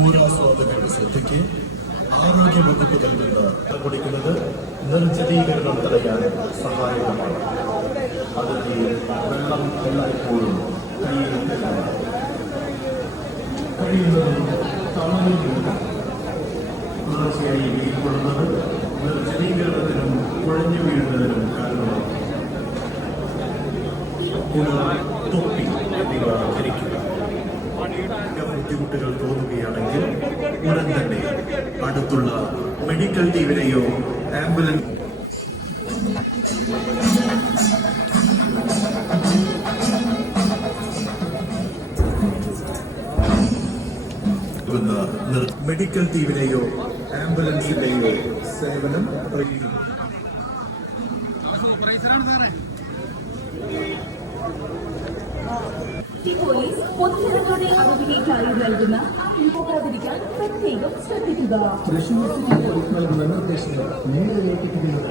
ഊരാസ്വാദകരുടെ ശ്രദ്ധയ്ക്ക് ആരോഗ്യ വകുപ്പുകളിൽ നിന്ന് കുടിക്കുന്നത് നിർജ്ജലീകരണം തടയാൻ സഹായകമാണ്. അതിൽ വെള്ളം എല്ലായ്പ്പോഴും കഴിയുന്നതും തണലിൽ തുടർച്ചയായി വീഴ്കൊള്ളുന്നത് നിർജ്ജലീകരണത്തിനും കുഴഞ്ഞു വീഴുന്നതിനും കാരണമാണ്. തൊപ്പി എന്നിവ ധരിക്കുക. ബുദ്ധിമുട്ടുകൾ തോന്നുകയാണെങ്കിൽ ഉടൻ തന്നെ അടുത്തുള്ള മെഡിക്കൽ ടീമിനെയോ ആംബുലൻസ് മെഡിക്കൽ ടീമിനെയോ ആംബുലൻസിന്റെയോ സേവനം അറിയിക്കുന്നു. പോലീസ് പൊതുജനങ്ങളുടെ അറിവിലേക്കായി നൽകുന്ന പോകാതിരിക്കാൻ പ്രത്യേകം ശ്രദ്ധിക്കുക. തൃശൂർ സിറ്റി പോലീസ് നൽകുന്ന നിർദ്ദേശങ്ങൾ നേരിടേൽപ്പിക്കുന്നത്